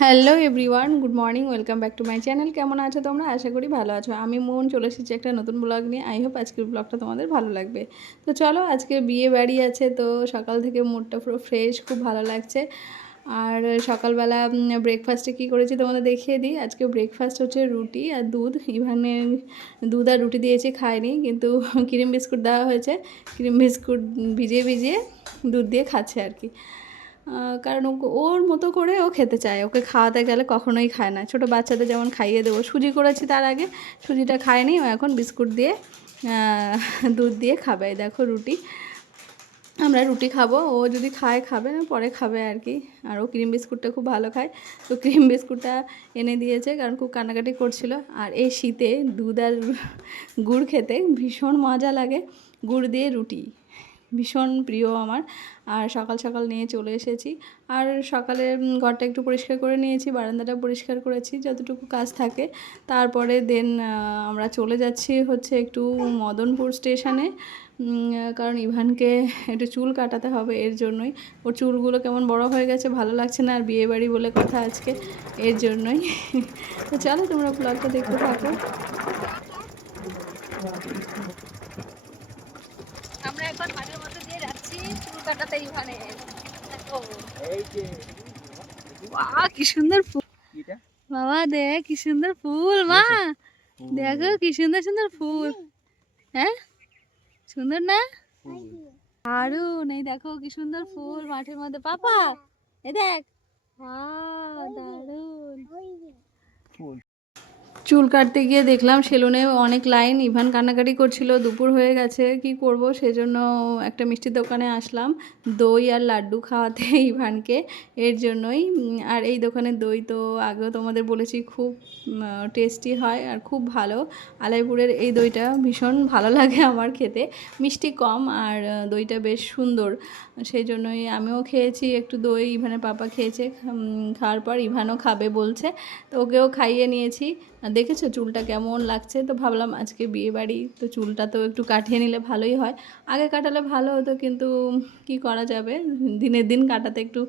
Hello everyone, good morning, welcome back to my channel. কেমন আছো তোমরা? আশা করি ভালো আছো। আমি মন চলে এসেছি একটা নতুন ব্লগ নিয়ে। আই হোপ আজকের ব্লগটা তোমাদের ভালো লাগবে। তো চলো, আজকে বিয়ে বাড়ি আছে, তো সকাল থেকে মুডটা পুরো ফ্রেশ, খুব ভালো লাগছে। আর সকালবেলা ব্রেকফাস্টে কী করেছি তোমাদের দেখিয়ে দিই। আজকে ব্রেকফাস্ট হচ্ছে রুটি আর দুধ। ইভানে দুধ আর রুটি দিয়েছি, খায়নি, কিন্তু ক্রিম বিস্কুট দেওয়া হয়েছে। ক্রিম বিস্কুট ভিজিয়ে ভিজিয়ে দুধ দিয়ে খাচ্ছে আর কি। কারণ ওর মতো করে ও খেতে চায়। ওকে খাওয়াতে গেলে কখনোই খায় না। ছোটো বাচ্চাদের যেমন খাইয়ে দেবো, সুজি করেছি তার আগে, সুজিটা খায়নি, ও এখন বিস্কুট দিয়ে দুধ দিয়ে খাবে। দেখো রুটি, আমরা রুটি খাবো, ও যদি খায় খাবে, না পরে খাবে আর কি। আর ও ক্রিম বিস্কুটটা খুব ভালো খায়, তো ক্রিম বিস্কুটটা এনে দিয়েছে, কারণ খুব কান্নাকাটি করছিল। আর এই শীতে দুধ আর গুড় খেতে ভীষণ মজা লাগে। গুড় দিয়ে রুটি ভীষণ প্রিয় আমার। আর সকাল সকাল নিয়ে চলে এসেছি। আর সকালে ঘরটা একটু পরিষ্কার করে নিয়েছি, বারান্দাটা পরিষ্কার করেছি, যতটুকু কাজ থাকে। তারপরে দেন আমরা চলে যাচ্ছি হচ্ছে একটু মদনপুর স্টেশনে, কারণ ইভানকে একটু চুল কাটাতে হবে, এর জন্যই। ওর চুলগুলো কেমন বড় হয়ে গেছে, ভালো লাগছে না, আর বিয়েবাড়ি বলে কথা আজকে, এর জন্যই। তো চলো, তোমরা ব্লগটা দেখতে থাকো। আমরা এখন মাঠের মধ্যে দিয়ে যাচ্ছি চুল কাটাতে ইভানের। দেখো, বাহ কি সুন্দর ফুল! বাবা দেখ কি সুন্দর ফুল, মা দেখো কি সুন্দর সুন্দর ফুল। হ্যাঁ, সুন্দর না? দারুন, এই দেখো কি সুন্দর ফুল মাঠের মধ্যে। পাপা এ দেখ, দারুন। চুল কাটতে গিয়ে দেখলাম সেলুনে অনেক লাইন। ইভান কান্নাকাটি করছিল, দুপুর হয়ে গেছে, কি করব, সেজন্য একটা মিষ্টির দোকানে আসলাম দই আর লাড্ডু খাওয়াতে ইভানকে, এর জন্যই। আর এই দোকানের দই তো আগেও তোমাদের বলেছি, খুব টেস্টি হয় আর খুব ভালো। আলাইপুরের এই দইটা ভীষণ ভালো লাগে আমার খেতে, মিষ্টি কম আর দইটা বেশ সুন্দর। সেই জন্যই আমিও খেয়েছি একটু দই, ইভানের পাপা খেয়েছে, খাওয়ার পর ইভানও খাবে বলছে, তো ওকেও খাইয়ে নিয়েছি। দেখেছো চুলটা কেমন লাগছে? তো ভাবলাম আজকে বিয়ে বাড়ি, তো চুলটা তো একটু কাটিয়ে নিলে ভালোই হয়। আগে কাটালে ভালো হতো, কিন্তু কি করা যাবে, দিনের দিন কাটাতে একটু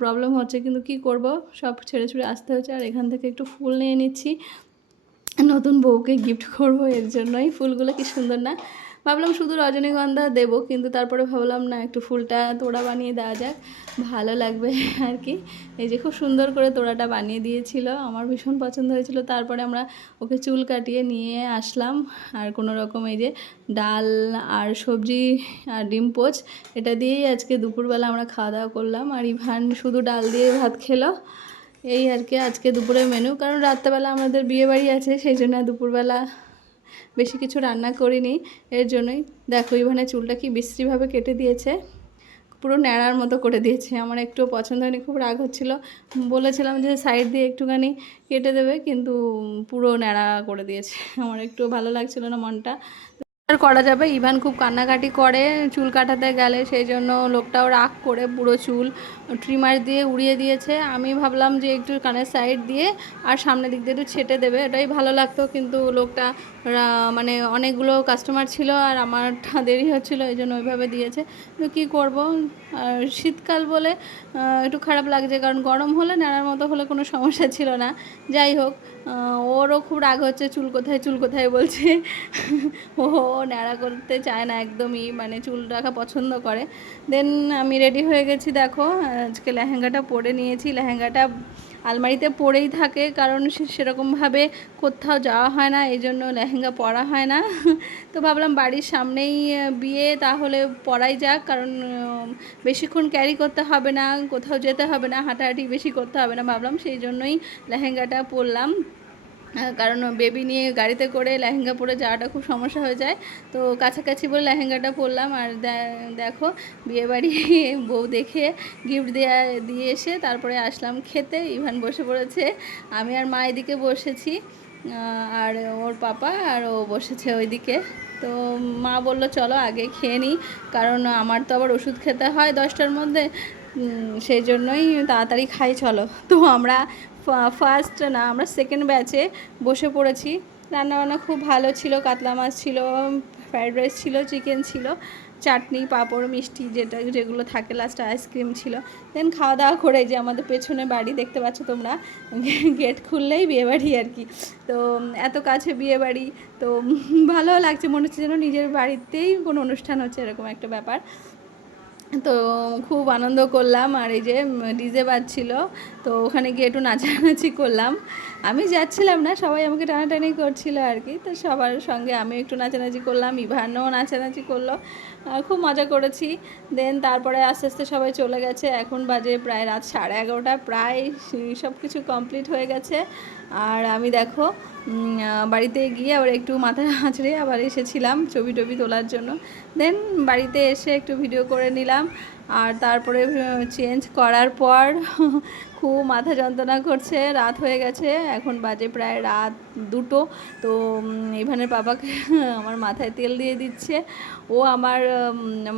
প্রবলেম হচ্ছে, কিন্তু কি করব, সব ছেড়ে ছুড়ে আসতে হচ্ছে। আর এখান থেকে একটু ফুল নিয়ে নিচ্ছি, নতুন বউকে গিফট করবো, এর জন্যই। ফুলগুলো কি সুন্দর না? ভাবলাম শুধু রজনীগন্ধা দেবো, কিন্তু তারপরে ভাবলাম না, একটু ফুলটা তোড়া বানিয়ে দেওয়া যাক, ভালো লাগবে আর কি। এই যে খুব সুন্দর করে তোড়াটা বানিয়ে দিয়েছিল, আমার ভীষণ পছন্দ হয়েছিল। তারপরে আমরা ওকে চুল কাটিয়ে নিয়ে আসলাম, আর কোনো রকম এই যে ডাল আর সবজি আর ডিম পোচ, এটা দিয়েই আজকে দুপুরবেলা আমরা খাওয়া দাওয়া করলাম। আর ইভান শুধু ডাল দিয়ে ভাত খেলো, এই আর কি আজকে দুপুরের মেনু। কারণ রাত্রেবেলা আমাদের বিয়ে বাড়ি আছে, সেই জন্য দুপুরবেলা বেশি কিছু রান্না করিনি, এর জন্যই। দেখো ইভানের চুলটা কি বিশ্রীভাবে কেটে দিয়েছে, পুরো ন্যাড়ার মতো করে দিয়েছে। আমার একটু পছন্দ হয়নি, খুব রাগ হচ্ছিলো, বলেছিলাম যে সাইড দিয়ে একটুখানি কেটে দেবে, কিন্তু পুরো ন্যাড়া করে দিয়েছে। আমার একটু ভালো লাগছিল না মনটা। আর করা যাবে, ইভান খুব কান্নাকাটি করে চুল কাটাতে গেলে, সেই জন্য লোকটাও রাগ করে পুরো চুল ট্রিমার দিয়ে উড়িয়ে দিয়েছে। আমি ভাবলাম যে একটু কানের সাইড দিয়ে আর সামনের দিক দিয়ে একটু ছেটে দেবে, এটাই ভালো লাগতো, কিন্তু লোকটা মানে অনেকগুলো কাস্টমার ছিল আর আমারটা দেরি হচ্ছিলো, এই জন্য ওইভাবে দিয়েছে। কিন্তু কী করবো, আর শীতকাল বলে একটু খারাপ লাগছে, কারণ গরম হলে নাড়ার মতো হলে কোনো সমস্যা ছিল না। যাই হোক, ওরও খুব রাগ হচ্ছে, চুল কোথায় চুল কোথায় বলছে। ও ন্যাড়া করতে চায় না একদমই, মানে চুল রাখা পছন্দ করে। দেন আমি রেডি হয়ে গেছি, দেখো আজকে লেহেঙ্গাটা পরে নিয়েছি। লেহেঙ্গাটা আলমারিতে পরেই থাকে, কারণ সেরকমভাবে কোথাও যাওয়া হয় না, এই জন্য লেহেঙ্গা পরা হয় না। তো ভাবলাম বাড়ির সামনেই বিয়ে, তাহলে পরাই যাক, কারণ বেশিক্ষণ ক্যারি করতে হবে না, কোথাও যেতে হবে না, হাঁটাহাঁটি বেশি করতে হবে না, ভাবলাম সেই জন্যই লেহেঙ্গাটা পরলাম। কারণ বেবি নিয়ে গাড়িতে করে লেহেঙ্গা পরে যাওয়াটা খুব সমস্যা হয়ে যায়, তো কাছাকাছি বলে লেহেঙ্গাটা পরলাম। আর দেখো বিয়েবাড়ি বউ দেখে গিফট দিয়ে এসে তারপরে আসলাম খেতে। ইভান বসে পড়েছে, আমি আর মা এদিকে বসেছি, আর ওর পাপা আর ও বসেছে ওইদিকে। তো মা বললো চলো আগে খেয়ে নিই, কারণ আমার তো আবার ওষুধ খেতে হয় 10টার মধ্যে, সেই জন্যই তাড়াতাড়ি খাই চলো। তো আমরা ফার্স্ট না, আমরা সেকেন্ড ব্যাচে বসে পড়েছি। রান্নাবান্না খুব ভালো ছিল, কাতলা মাছ ছিল, ফ্রাইড রাইস ছিল, চিকেন ছিল, চাটনি, পাঁপড়, মিষ্টি যেগুলো থাকে, লাস্টে আইসক্রিম ছিল। দেন খাওয়া দাওয়া করে যে আমাদের পেছনে বাড়ি দেখতে পাচ্ছ তোমরা, গেট খুললেই বিয়েবাড়ি আর কি। তো এত কাছে বিয়েবাড়ি, তো ভালো লাগছে, মনে হচ্ছে যেন নিজের বাড়িতেই কোনো অনুষ্ঠান হচ্ছে, এরকম একটা ব্যাপার। তো খুব আনন্দ করলাম। আর এই যে ডিজে বাজছিল, তো ওখানে গিয়ে একটু নাচানাচি করলাম। আমি যাচ্ছিলাম না, সবাই আমাকে টানাটানি করছিল আর কি। তো সবার সঙ্গে আমিও একটু নাচানাচি করলাম, ইভানও নাচানাচি করলো, খুব মজা করেছি। দেন তারপরে আস্তে আস্তে সবাই চলে গেছে, এখন বাজে প্রায় রাত 11:30, প্রায় সব কিছু কমপ্লিট হয়ে গেছে। আর আমি দেখো বাড়িতে গিয়ে আবার একটু মাথা আঁচড়ে আবার এসেছিলাম ছবি টবি তোলার জন্য। দেন বাড়িতে এসে একটু ভিডিও করে নিলাম। আর তারপরে চেঞ্জ করার পর খুব মাথা যন্ত্রণা করছে, রাত হয়ে গেছে, এখন বাজে প্রায় রাত 2টো। তো ইভানের বাবাকে আমার মাথায় তেল দিয়ে দিচ্ছে। ও আমার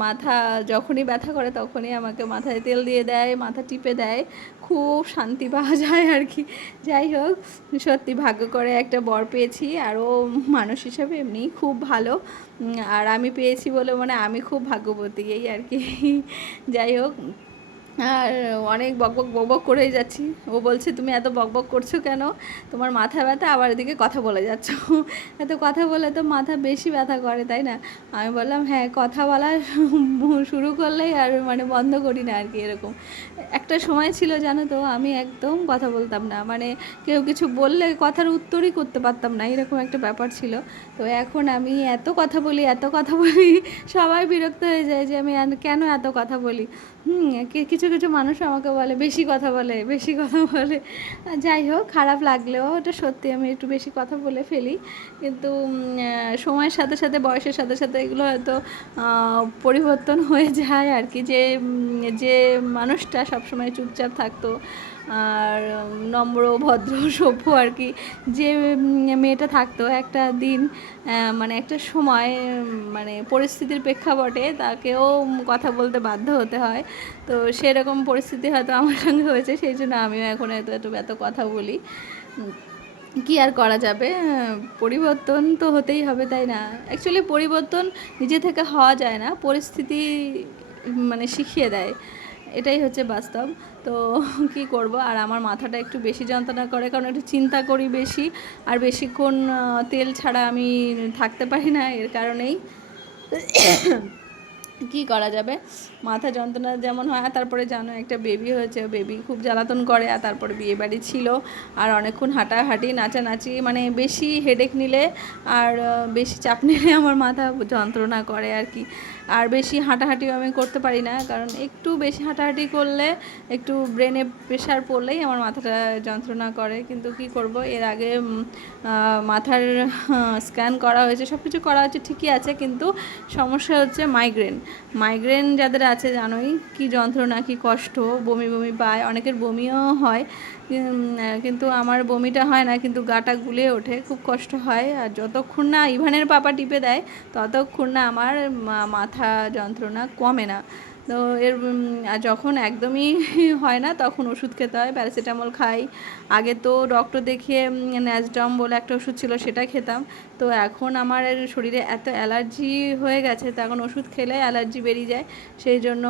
মাথা যখনই ব্যথা করে তখনই আমাকে মাথায় তেল দিয়ে দেয়, মাথা টিপে দেয়, খুব শান্তি পাওয়া যায় আর কি। যাই হোক, সত্যি ভাগ্য করে একটা বর পেয়েছি, আর ও মানুষ হিসাবে এমনিই খুব ভালো। আর আমি পেয়েছি বলে মানে আমি খুব ভাগ্যবতী, এই আর কি। যাই হোক, আর অনেক বকবক বকবক করেই যাচ্ছি। ও বলছে তুমি এত বকবক করছো কেন, তোমার মাথা ব্যথা, আবার এদিকে কথা বলে যাচ্ছ, এত কথা বলে তো মাথা বেশি ব্যথা করে, তাই না? আমি বললাম হ্যাঁ, কথা বলা শুরু করলেই আর মানে বন্ধ করি না আর কি, এরকম একটা সময় ছিল জানো তো, আমি একদম কথা বলতাম না, মানে কেউ কিছু বললে কথার উত্তরই করতে পারতাম না, এরকম একটা ব্যাপার ছিল। তো এখন আমি এত কথা বলি, এত কথা বলি, সবাই বিরক্ত হয়ে যায় যে আমি কেন এত কথা বলি। কিছু কিছু মানুষ আমাকে বলে বেশি কথা বলে, বেশি কথা বলে। যাই হোক, খারাপ লাগলেও ওটা সত্যি, আমি একটু বেশি কথা বলে ফেলি। কিন্তু সময়ের সাথে সাথে, বয়সের সাথে সাথে এগুলো হয়তো পরিবর্তন হয়ে যায় আর কি। যে মানুষটা সবসময় চুপচাপ থাকতো আর নম্র, ভদ্র, সভ্য আর কি, যে মেয়েটা থাকতো, একটা দিন মানে একটা সময় মানে পরিস্থিতির প্রেক্ষাপটে তাকেও কথা বলতে বাধ্য হতে হয়। তো সেরকম পরিস্থিতি হয়তো আমার সঙ্গে হয়েছে, সেই জন্য আমিও এখন এত কথা বলি। কি আর করা যাবে, পরিবর্তন তো হতেই হবে, তাই না? অ্যাকচুয়ালি পরিবর্তন নিজে থেকে হওয়া যায় না, পরিস্থিতি মানে শিখিয়ে দেয়, এটাই হচ্ছে বাস্তব। তো কি করব, আর আমার মাথাটা একটু বেশি যন্ত্রণা করে, কারণ একটু চিন্তা করি বেশি, আর বেশিক্ষণ তেল ছাড়া আমি থাকতে পারি না, এর কারণেই। কি করা যাবে, মাথা যন্ত্রণা যেমন হয়। আর তারপরে জানো একটা বেবি হয়েছে, বেবি খুব জ্বালাতন করে। আর তারপরে বিয়েবাড়ি ছিল, আর অনেকক্ষণ হাঁটাহাঁটি, নাচানাচি, মানে বেশি হেডেক নিলে আর বেশি চাপ নিলে আমার মাথা যন্ত্রণা করে আর কি। আর বেশি হাঁটাহাঁটিও আমি করতে পারি না, কারণ একটু বেশি হাঁটাহাঁটি করলে, একটু ব্রেনে প্রেশার পড়লেই আমার মাথাটা যন্ত্রণা করে। কিন্তু কি করব, এর আগে মাথার স্ক্যান করা হয়েছে, সব কিছু করা হয়েছে, ঠিকই আছে, কিন্তু সমস্যা হচ্ছে মাইগ্রেন যাদের আছে জানোই কি যন্ত্রণা, কি কষ্ট, বমি বমি পায়, অনেকের বমিও হয়, কিন্তু আমার বমিটা হয় না, কিন্তু গাটা গুলে ওঠে, খুব কষ্ট হয়। আর যতক্ষণ না ইভানের পাপা টিপে দেয় ততক্ষণ না আমার মাথা যন্ত্রণা কমে না। তো আর যখন একদমই হয় না তখন ওষুধ খেতে হয়, প্যারাসিটামল খাই। আগে তো ডক্টর দেখিয়ে ন্যাজডম বলে একটা ওষুধ ছিল, সেটা খেতাম। তো এখন আমার শরীরে এত অ্যালার্জি হয়ে গেছে, তো এখন ওষুধ খেলে অ্যালার্জি বেরিয়ে যায়, সেই জন্য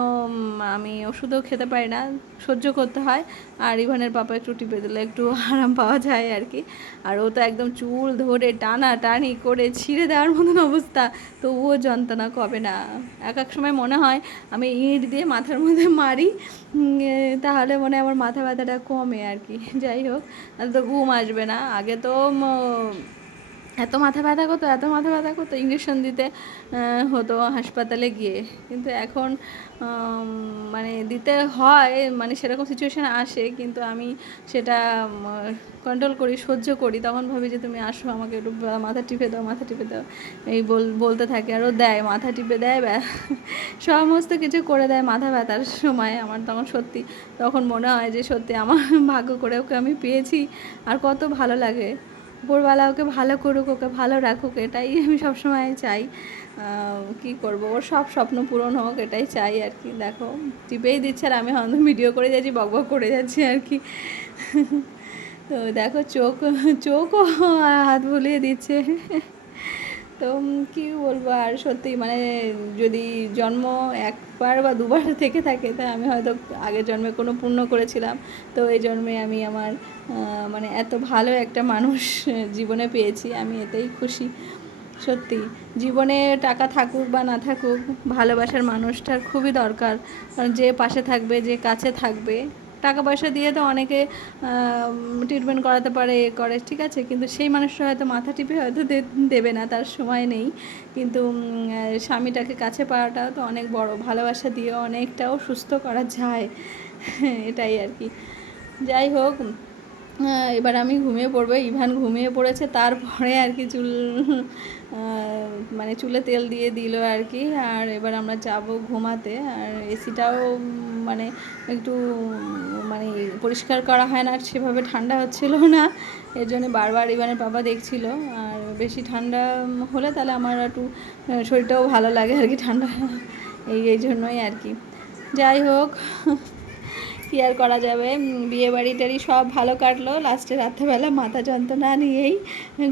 আমি ওষুধও খেতে পারি না, সহ্য করতে হয়। আর ইভানের পাপা একটু টিপে দিলে একটু আরাম পাওয়া যায় আর কি। আর ও তো একদম চুল ধরে টানাটানি করে ছিঁড়ে দেওয়ার মতন অবস্থা, তো ও যন্ত্রণা কবে না। এক সময় মনে হয় আমি ইঁট দিয়ে মাথার মধ্যে মারি, তাহলে মনে হয় আমার মাথা ব্যথাটা কমে আর কি। যাই হোক, তো ঘুম আসবে না। আগে তো এত মাথা ব্যথা করতো, ইঞ্জেকশন দিতে হতো হাসপাতালে গিয়ে। কিন্তু এখন মানে দিতে হয়, মানে সেরকম সিচুয়েশান আসে, কিন্তু আমি সেটা কন্ট্রোল করি, সহ্য করি। তখন ভাবি যে তুমি আসো, আমাকে একটু মাথা টিপে দাও, এই বলতে থাকে। আরও দেয়, মাথা টিপে দেয়, সমস্ত কিছু করে দেয় মাথা ব্যথার সময়। আমার তখন মনে হয় যে সত্যি আমার ভাগ্য করে ওকে আমি পেয়েছি, আর কত ভালো লাগে। উপরওয়ালা ওকে ভালো করুক, ওকে ভালো রাখুক, এটাই আমি সবসময় চাই। কি করব, ওর সব স্বপ্ন পূরণ হোক এটাই চাই আর কি। দেখো টিপেই দিচ্ছে আর আমি হয়তো ভিডিও করে যাচ্ছি, বকবক করে যাচ্ছি আর কি। তো দেখো চোখও হাত বুলিয়ে দিচ্ছে। তো কী বলবো আর, সত্যি মানে যদি জন্ম একবার বা দুবার থেকে থাকে তা আমি হয়তো আগের জন্মে কোনো পুণ্য করেছিলাম। তো এই জন্মে আমি আমার মানে এত ভালো একটা মানুষ জীবনে পেয়েছি, আমি এতেই খুশি। সত্যি জীবনে টাকা থাকুক বা না থাকুক, ভালোবাসার মানুষটার খুবই দরকার। কারণ যে পাশে থাকবে, যে কাছে থাকবে, টাকা পয়সা দিয়ে তো অনেকে ট্রিটমেন্ট করাতে পারে, এ করে, ঠিক আছে, কিন্তু সেই মানুষটা হয়তো মাথা টিপে হয়তো দেবে না, তার সময় নেই। কিন্তু স্বামীটাকে কাছে পাওয়াটাও তো অনেক বড়, ভালোবাসা দিয়ে অনেকটাও সুস্থ করা যায়। এটাই আর কি। যাই হোক, এবার আমি ঘুমিয়ে পড়বো, ইভান ঘুমিয়ে পড়েছে। তারপরে আর কি মানে চুলে তেল দিয়ে দিল আর কি। আর এবার আমরা যাব ঘুমাতে। আর এসিটাও মানে একটু মানে পরিষ্কার করা হয় না, সেভাবে ঠান্ডা হচ্ছিল না, এর জন্য বারবার ইভানের বাবা দেখছিল। আর বেশি ঠান্ডা হলে তাহলে আমার একটু শরীরটাও ভালো লাগে আর কি, ঠান্ডা এই জন্যই আর কি। যাই হোক, কী আর করা যাবে, বিয়ে বাড়িটারি সব ভালো কাটলো, লাস্টে রাত্রেবেলা মাথা যন্ত্রণা নিয়েই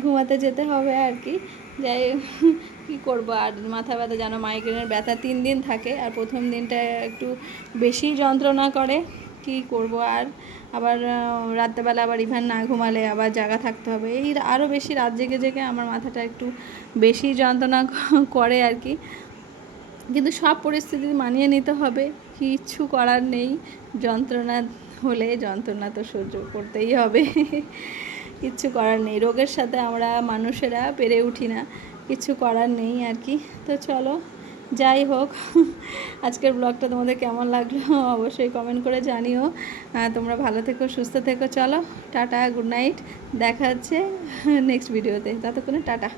ঘুমাতে যেতে হবে আর কি। যাই কী করবো আর, মাথা ব্যথা যেন মাইগ্রেনের ব্যথা 3 দিন থাকে, আর প্রথম দিনটা একটু বেশি যন্ত্রণা করে। কি করব আর, আবার রাত্রেবেলা আবার ইভান না ঘুমালে আবার জাগা থাকতে হবে, এই আরও বেশি রাত জেগে জেগে আমার মাথাটা একটু বেশি যন্ত্রণা করে আর কি। কিন্তু সব পরিস্থিতি মানিয়ে নিতে হবে, কিচ্ছু করার নেই। যন্ত্রণা হলে যন্ত্রণা তো সহ্য করতেই হবে, কিচ্ছু করার নেই। রোগের সাথে আমরা মানুষেরা পেরে উঠি না, কিচ্ছু করার নেই আর কি। তো চলো, যাই হোক, আজকের ব্লগটা তোমাদের কেমন লাগলো অবশ্যই কমেন্ট করে জানিও। তোমরা ভালো থেকো, সুস্থ থেকো। চলো টাটা, গুড নাইট, দেখা হচ্ছে নেক্সট ভিডিওতে, ততক্ষণে টাটা।